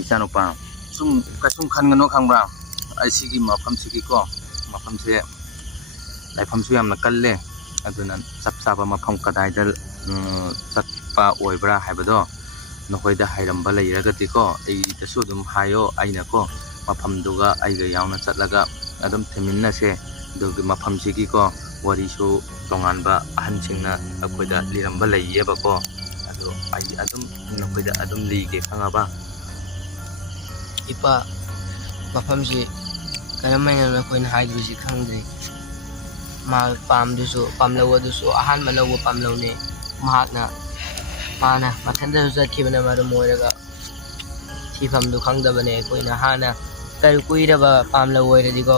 ichanupa sum kasum khangano khangbra aisigi mafam sigi ko mafam se laifam su yamna kalle aduna sapsaba mafam kadaidal satpa oibra haibado nokoida hairamba leiragati ko ai tasu dum hayo aina ko mafam duga aiga yauna chatlaga adum theminna se dugi mafam sigi ko wari su tonganba ahansingna akoida liramba leiyeba ko ado ai adum nokoida adum lige khangaba ipa mafamsi ꯀꯔꯝꯍꯥꯏꯅ ꯑꯩꯈꯣꯏꯅ ꯍꯥꯏꯗꯣꯏꯁꯤ ꯈꯪꯗ꯭ꯔꯤ ꯃꯥ ꯄꯥꯝꯗꯨꯁꯨ ꯄꯥꯝꯂꯧ ꯑꯗꯨꯁꯨ ꯑꯍꯥꯟꯕ ꯂꯧꯕ ꯄꯥꯝꯂꯧꯅꯤ ꯃꯥꯅ ꯃꯊꯟꯇꯁꯨ ꯆꯠꯈꯤꯕꯅ ꯃꯔꯝ ꯑꯣꯏꯔꯒ ꯊꯤꯐꯝꯗꯨ ꯈꯪꯗꯕꯅꯦ ꯑꯩꯈꯣꯏꯅ ꯍꯥꯟꯅ ꯀꯨꯏꯔꯕ ꯄꯥꯝꯂꯧ ꯑꯣꯏꯔꯗꯤꯀꯣ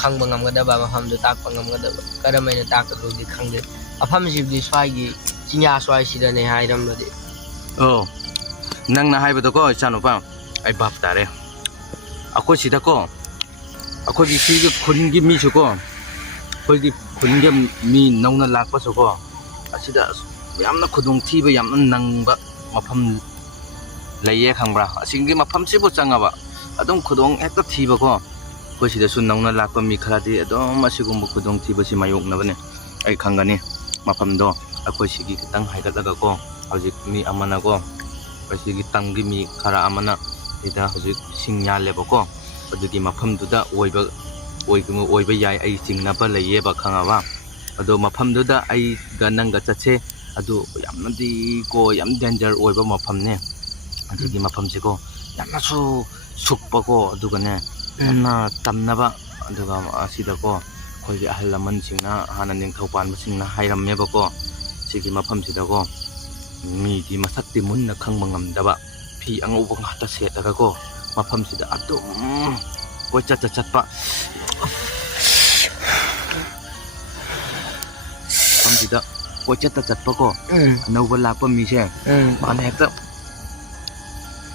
ꯈꯪꯕ ꯉꯝꯒꯗꯕ ꯃꯐꯝꯗꯨ ꯇꯥꯛꯄ ꯉꯝꯒꯗꯕ ꯀꯔꯝꯍꯥꯏꯅ ꯇꯥꯛꯀꯗꯧꯗꯤ ꯈꯪꯗꯦ ꯃꯐꯝꯁꯤꯕꯨꯗꯤ ꯁ꯭ꯋꯥꯏꯒꯤ ꯆꯤꯡꯌꯥ ꯁ꯭ꯋꯥꯏꯁꯤꯗꯅꯦ ꯍꯥꯏꯔꯝꯕꯗꯤ ꯅꯪꯅ ꯍꯥꯏꯕꯗꯣꯀꯣ ꯏꯆꯥꯅꯨꯄꯥ ꯑꯩ ꯚꯥꯞ ꯇꯥꯔꯦ ꯑꯩꯈꯣꯏ ꯁꯤꯗꯀꯣ ꯑꯩꯈꯣꯏꯒꯤ ꯁꯤꯒꯤ ꯈꯨꯟꯒꯤ ꯃꯤꯁꯨꯀꯣ ꯑꯩꯈꯣꯏꯒꯤ ꯈꯨꯟꯒꯤ ꯃꯤ ꯅꯧꯅ ꯂꯥꯛꯄꯁꯨꯀꯣ ꯑꯁꯤꯗ ꯌꯥꯝꯅ ꯈꯨꯗꯣꯡꯊꯤꯕ ꯌꯥꯝꯅ ꯅꯪꯕ ꯃꯐꯝ ꯂꯩꯌꯦ ꯈꯪꯕ꯭ꯔꯥ ꯑꯁꯤꯒꯤ ꯃꯐꯝꯁꯤꯕꯨ ꯆꯪꯉꯕ ꯑꯗꯨꯝ ꯈꯨꯗꯣꯡ ꯍꯦꯛꯇ ꯊꯤꯕꯀꯣ ꯑꯩꯈꯣꯏ ꯁꯤꯗꯁꯨ ꯅꯧꯅ ꯂꯥꯛꯄ ꯃꯤ ꯈꯔꯗꯤ ꯑꯗꯨꯝ ꯑꯁꯤꯒꯨꯝꯕ ꯈꯨꯗꯣꯡꯊꯤꯕꯁꯤ ꯃꯥꯌꯣꯛꯅꯕꯅꯦ ꯑꯩ ꯈꯪꯒꯅꯤ ꯃꯐꯝꯗꯣ ꯑꯩꯈꯣꯏ ꯁꯤꯒꯤ ꯈꯤꯇꯪ ꯍꯥꯏꯒꯠꯂꯒꯀꯣ ꯍꯧꯖꯤꯛ ꯃꯤ ꯑꯃꯅꯀꯣ ꯑꯁꯤꯒꯤ ꯇꯪꯒꯤ ꯃꯤ ꯈꯔ ꯑꯃꯅ ꯁꯤꯗ ꯍꯧꯖꯤꯛ ꯁꯤꯡ ꯌꯥꯜꯂꯦꯕꯀꯣ ꯑꯗꯨꯒꯤ ꯃꯐꯝꯗꯨꯗ ꯑꯣꯏꯕ ꯌꯥꯏ ꯑꯩ ꯆꯤꯡꯅꯕ ꯂꯩꯌꯦꯕ ꯈꯪꯉꯕ ꯑꯗꯣ ꯃꯐꯝꯗꯨꯗ ꯑꯩꯒ ꯅꯪꯒ ꯆꯠꯁꯦ ꯑꯗꯨ ꯌꯥꯝꯅꯗꯤ ꯀꯣ ꯌꯥꯝ ꯗꯦꯟꯖꯔ ꯑꯣꯏꯕ ꯃꯐꯝꯅꯦ ꯑꯁꯤꯒꯤ ꯃꯐꯝꯁꯤꯀꯣ ꯌꯥꯝꯅꯁꯨ ꯁꯨꯛꯄꯀꯣ ꯑꯗꯨꯒꯅꯦ ꯌꯥꯝꯅ ꯇꯝꯅꯕ ꯑꯗꯨꯒ ꯑꯁꯤꯗꯀꯣ ꯑꯩꯈꯣꯏꯒꯤ ꯑꯍꯜ ꯂꯃꯟꯁꯤꯡꯅ ꯍꯥꯟꯅ ꯅꯤꯡꯊꯧ ꯄꯥꯟꯕꯁꯤꯡꯅ ꯍꯥꯏꯔꯝꯃꯦꯕꯀꯣ ꯁꯤꯒꯤ ꯃꯐꯝꯁꯤꯗꯀꯣ ꯃꯤꯒꯤ ꯃꯁꯛꯇꯤ ꯃꯨꯟꯅ ꯈꯪꯕ ꯉꯝꯗꯕ ꯐꯤ ꯑꯉꯧꯕ ꯉꯥꯛꯇ ꯁꯦꯠꯂꯒꯀꯣ ꯃꯐꯝꯁꯤꯗ ꯑꯗꯨꯝ ꯀꯣꯏꯆꯠ ꯆꯠꯄ ꯃꯐꯝꯁꯤꯗ ꯀꯣꯏꯆꯠꯇ ꯆꯠꯄꯀꯣ ꯑꯅꯧꯕ ꯂꯥꯛꯄ ꯃꯤꯁꯦ ꯃꯥꯅ ꯍꯦꯛꯇ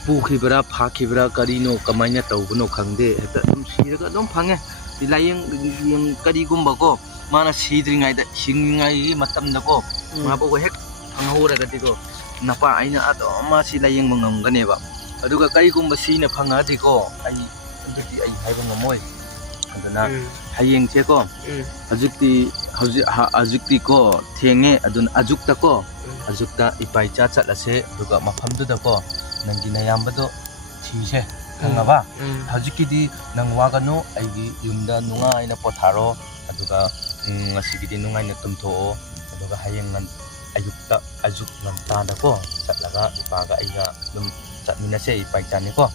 ꯄꯨꯈꯤꯕ꯭ꯔꯥ ꯐꯥꯈꯤꯕ꯭ꯔꯥ ꯀꯔꯤꯅꯣ ꯀꯃꯥꯏꯅ ꯇꯧꯕꯅꯣ ꯈꯪꯗꯦ ꯍꯦꯛꯇ ꯑꯗꯨꯝ ꯁꯤꯔꯒ ꯑꯗꯨꯝ ꯐꯪꯉꯦ ꯂꯥꯏꯌꯦꯡ ꯀꯔꯤꯒꯨꯝꯕꯀꯣ ꯃꯥꯅ ꯁꯤꯗ꯭ꯔꯤꯉꯩꯗ ꯍꯤꯡꯉꯤꯉꯩꯒꯤ ꯃꯇꯝꯗꯀꯣ ꯃꯥꯕꯨ ꯍꯦꯛ ꯐꯪꯍꯧꯔꯒꯗꯤꯀꯣ ꯅꯄꯥ ꯑꯩꯅ ꯑꯗꯨꯝ ꯃꯥꯁꯤ ꯂꯥꯏꯌꯦꯡꯕ ꯉꯝꯒꯅꯦꯕ ꯑꯗꯨꯒ ꯀꯔꯤꯒꯨꯝꯕ ꯁꯤꯅ ꯐꯪꯉꯗꯤꯀꯣ ꯑꯗꯨꯗꯤ ꯑꯩ ꯍꯥꯏꯕ ꯉꯝꯃꯣꯏ ꯑꯗꯨꯅ ꯍꯌꯦꯡꯁꯦꯀꯣ ꯍꯧꯖꯤꯛꯇꯤꯀꯣ ꯊꯦꯡꯉꯦ ꯑꯗꯨꯅ ꯑꯖꯨꯛꯇ ꯏꯄꯥꯏꯆꯥ ꯆꯠꯂꯁꯦ ꯑꯗꯨꯒ ꯃꯐꯝꯗꯨꯗꯀꯣ ꯅꯪꯒꯤ ꯅꯌꯥꯝꯕꯗꯣ ꯊꯤꯁꯦ ꯈꯪꯉꯕ ꯍꯧꯖꯤꯛꯀꯤꯗꯤ ꯅꯪ ꯋꯥꯒꯅꯨ ꯑꯩꯒꯤ ꯌꯨꯝꯗ ꯅꯨꯡꯉꯥꯏꯅ ꯄꯣꯊꯥꯔꯣ ꯑꯗꯨꯒ ꯉꯁꯤꯒꯤꯗꯤ ꯅꯨꯡꯉꯥꯏꯅ ꯇꯨꯝꯊꯣꯛꯑꯣ ꯑꯗꯨꯒ ꯍꯌꯦꯡ ꯑꯌꯨꯛꯇ ꯑꯖꯨꯛ ꯉꯟꯇꯥꯗꯀꯣ ꯆꯠꯂꯒ ꯏꯄꯥꯒ ꯑꯩꯒ ꯑꯗꯨꯝ ꯆꯠꯃꯤꯟꯅꯁꯦ ꯏꯄꯥꯏꯆꯥꯅꯤꯀꯣ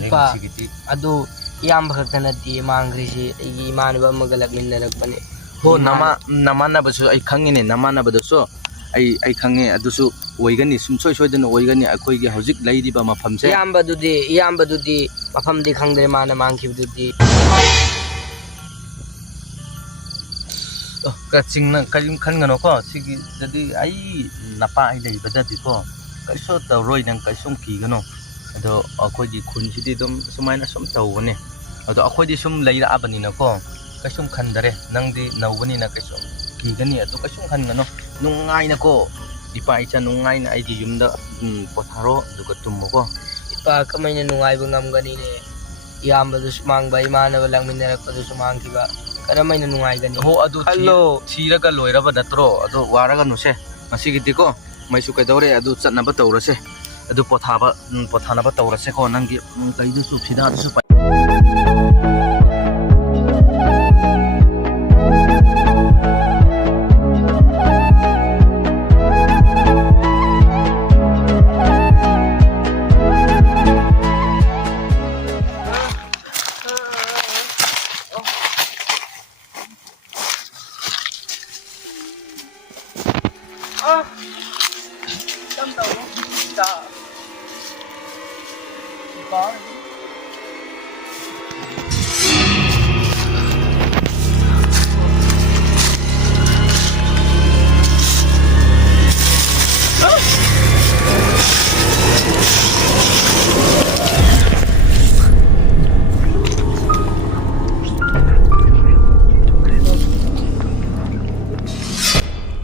ꯉꯁꯤꯒꯤꯗꯤ ꯑꯗꯨ ꯏꯌꯥꯝꯕ ꯈꯛꯇ ꯅꯠꯇꯦ ꯃꯥꯡꯈ꯭ꯔꯤꯁꯤ ꯑꯩꯒꯤ ꯏꯃꯥꯟꯅꯕ ꯑꯃꯒ ꯂꯥꯛꯃꯤꯟꯅꯔꯛꯄꯅꯦ ꯍꯣ ꯅꯃꯥꯟꯅꯕꯁꯨ ꯑꯩ ꯈꯪꯉꯤꯅꯦ ꯅꯃꯥꯟꯅꯕꯗꯨꯁꯨ ꯑꯩ ꯈꯪꯉꯦ ꯑꯗꯨꯁꯨ ꯑꯣꯏꯒꯅꯤ ꯁꯨꯡꯁꯣꯏ ꯁꯣꯏꯗꯅ ꯑꯣꯏꯒꯅꯤ ꯑꯩꯈꯣꯏꯒꯤ ꯍꯧꯖꯤꯛ ꯂꯩꯔꯤꯕ ꯃꯐꯝꯁꯦ ꯏꯌꯥꯝꯕꯗꯨꯗꯤ ꯃꯐꯝꯗꯤ ꯈꯪꯗ꯭ꯔꯦ ꯃꯥꯅ ꯃꯥꯡꯈꯤꯕꯗꯨꯗꯤ ꯀꯛꯆꯤꯡꯅ ꯀꯔꯤꯝ ꯈꯟꯒꯅꯣꯀꯣ ꯁꯤꯒꯤꯗꯗꯤ ꯑꯩ ꯅꯄꯥ ꯑꯩ ꯂꯩꯕꯗꯗꯤꯀꯣ ꯀꯩꯁꯨ ꯇꯧꯔꯣꯏ ꯅꯪ ꯀꯩꯁꯨꯝ ꯀꯤꯒꯅꯣ ꯑꯗꯣ ꯑꯩꯈꯣꯏꯒꯤ ꯈꯨꯟꯁꯤꯗꯤ ꯑꯗꯨꯝ ꯁꯨꯃꯥꯏꯅ ꯁꯨꯝ ꯇꯧꯕꯅꯦ ꯑꯗꯣ ꯑꯩꯈꯣꯏꯗꯤ ꯁꯨꯝ ꯂꯩꯔꯛꯑꯕꯅꯤꯅꯀꯣ ꯀꯩꯁꯨꯝ ꯈꯟꯗꯔꯦ ꯅꯪꯗꯤ ꯅꯧꯕꯅꯤꯅ ꯀꯩꯁꯨꯝ ꯀꯤꯒꯅꯤ ꯑꯗꯨ ꯀꯩꯁꯨꯝ ꯈꯟꯒꯅꯣ ꯅꯨꯡꯉꯥꯏꯅꯀꯣ ꯏꯄꯥ ꯏꯆꯥ ꯅꯨꯡꯉꯥꯏꯅ ꯑꯩꯒꯤ ꯌꯨꯝꯗ ꯄꯣꯊꯥꯔꯣ ꯑꯗꯨꯒ ꯇꯨꯝꯃꯣꯀꯣ ꯏꯄꯥ ꯀꯃꯥꯏꯅ ꯅꯨꯡꯉꯥꯏꯕ ꯉꯝꯒꯅꯤꯅꯦ ꯏꯌꯥꯝꯕꯗꯨꯁꯨ ꯃꯥꯡꯕ ꯏꯃꯥꯟꯅꯕ ꯂꯥꯛꯃꯤꯟꯅꯔꯛꯄꯗꯨꯁꯨ ꯃꯥꯡꯈꯤꯕ ꯀꯔꯝꯍꯥꯏꯅ ꯅꯨꯡꯉꯥꯏꯒꯅꯤ ꯍꯣ ꯑꯗꯨ ꯊꯤꯔꯒ ꯂꯣꯏꯔꯕ ꯅꯠꯇ꯭ꯔꯣ ꯑꯗꯣ ꯋꯥꯔꯒꯅꯨꯁꯦ ꯉꯁꯤꯒꯤꯗꯤꯀꯣ ꯃꯩꯁꯨ ꯀꯩꯗꯧꯔꯦ ꯑꯗꯨ ꯆꯠꯅꯕ ꯇꯧꯔꯁꯦ ꯑꯗꯨ ꯄꯣꯊꯥꯅꯕ ꯇꯧꯔꯁꯦꯀꯣ ꯅꯪꯒꯤ ꯀꯩꯗꯨꯁꯨ ꯐꯤꯗꯥꯗꯨꯁꯨ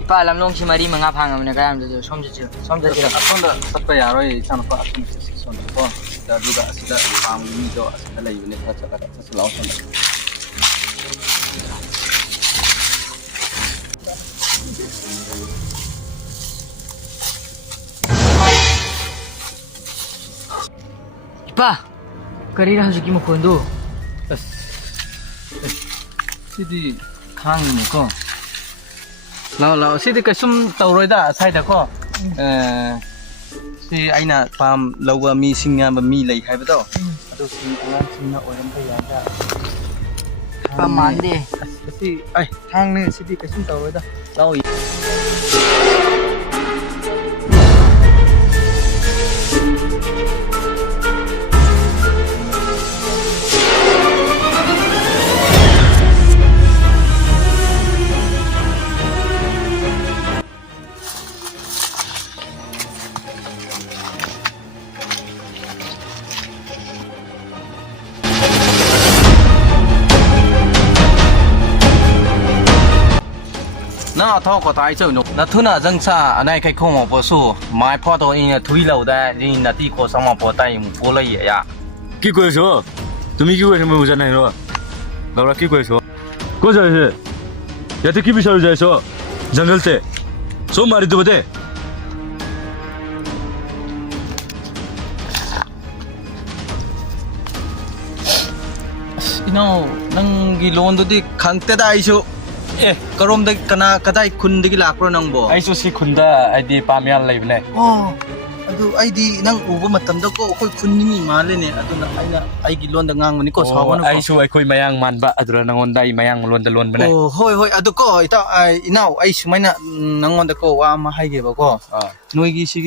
ipa lamlong si mari mga phangamne kayam de som je asonda satpa yaroi chanpa asum son ko da duga asida pam mi do asida lai ne kha chaka chaslao son ipa karira haziki mo kondo sidi khang ni ko lao sidi ka sum tawroida sai da ko si aina pam lawa mi singa ba mi lei hai ba do ado si angan sinna oram ba ya da ipa mande si ai thang ni sidi ka sum tawroida lao na thao ko tai chau no na thuna jang cha anai kai khong po su mai pho to in thui lo da ni na ti ko sang ma po tai mu po lai ya কি কইছো তুমি কি কইছো মই বুঝা নাই র লাউরা কি কইছো কো যাইছে ইয়াতে কি বিষয় যাইছো জঙ্গল তে সো মারি দেব দে ino nang gi lon do di khang te da isu eh karom da kana kadai khun di lak pro nang bo ai so si khunda ai di pamyan leibne oh adu ai di nang uba matam da ko koi khun ni mi ma le ne aduna aina ai gi lon da ngang mani ko sawan ko ai so ai khoi mayang man ba adura nangon dai mayang lon da lon bane oh hoi adu ko ita ai inau ai sumaina nangon da ko wa ma hai ge ba ko noi gi si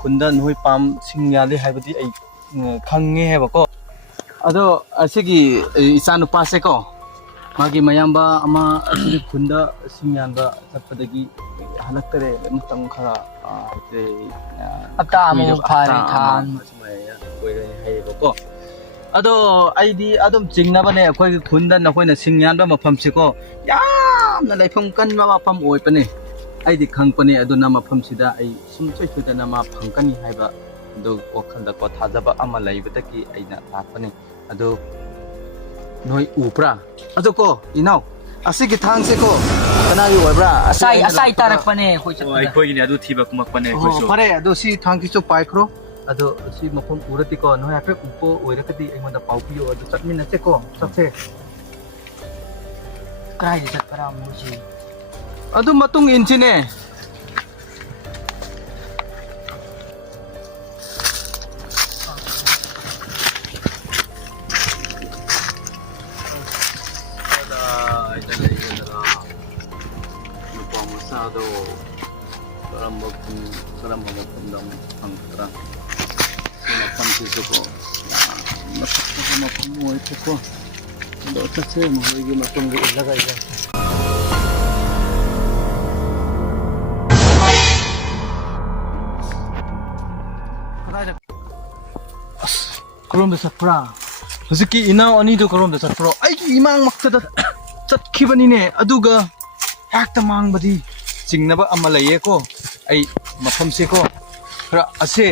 khunda noi pam singya le hai ba di ai khang nge he ba ko ado asigi isanu pa se ko magi mayamba ama asigi khunda singyan ba sappadagi halakare matang khara te apta amu phari than sumaya koire hai ba ko ado aidi adum jingna bane khoi khunda na khoi na singyan ba mafam se ko yamna laifam kan ma mafam oi pane aidi khang pane aduna mafam sida ai sum choi choi na ma phangkani hai ba do wakhanda ko thajaba ama laibata ki aina thapane ado noi upra ado ko inau asigi thang se ko kana yu obra asai tarak pane khoi chat ai khoi ni adu thiba kumak pane khoi so pare ado si thang ki so pai khro ado si mapom urati ko noi ape upo oirakati aingonda paupiyo ado chatmina che ko chatse kai de chat para mu ji ado matung inchine do karamba dam angtra sina panti ko ma mo ko do tse mo gi ma tong lagai ja karom da sapra huziki inau ani do karom da sapro ai gi imang makta chat khibani ne aduga hakta mang badi jingnaba ama laye ko ai mafam se ko khara ase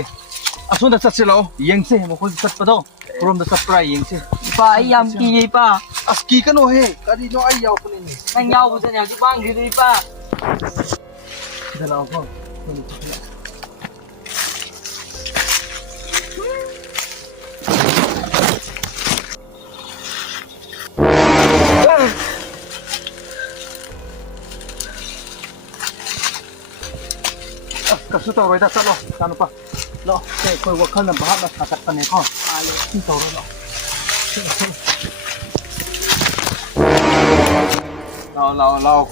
asonda chatse lao yengse mo ko chatpado from the surprise yengse ipa ai yam ki ipa aski kano he kadi no ai yaw puni ni ang yaw bu jan ji bang gi ipa dalao ko kasu tawai da chalo tanu pa lo ke koi wakhal na bahat na satak pane ko alo ti tawro lo lao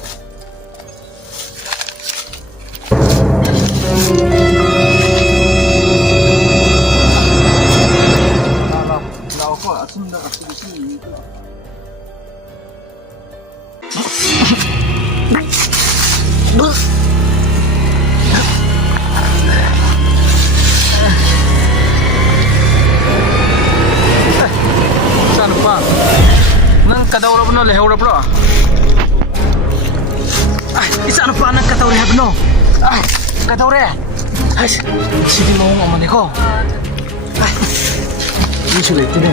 ko asunda asudi nang kadaw ra bno lehaw ra bro isa ano pa nang kataw Kadore! Ay, sige mo ang aman ko. Ay, usually, tinan.